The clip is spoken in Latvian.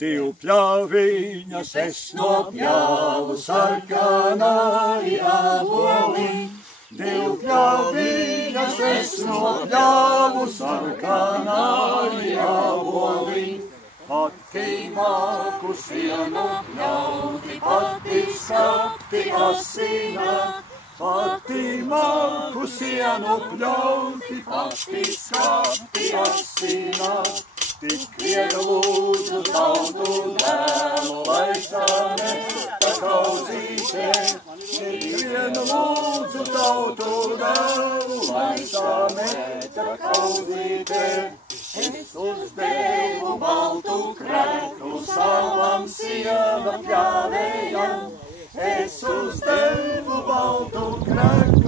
Divu pļāviņas es no pļāvu sarkanai ābolī. Divu pļāviņas es no pļāvu sarkanai ābolī. Pati māku sienu pļauti, pati skapti asināt. Pati māku sienu pļauti, pati skapti asināt. Tik vienu lūdzu tautu dēlu, lai sameta kauzīte. Tik vienu lūdzu tautu dēlu, lai sameta kauzīte. Es uzdevu baltu kreklu savam siena pļāvējam. Es uzdevu baltu kreklu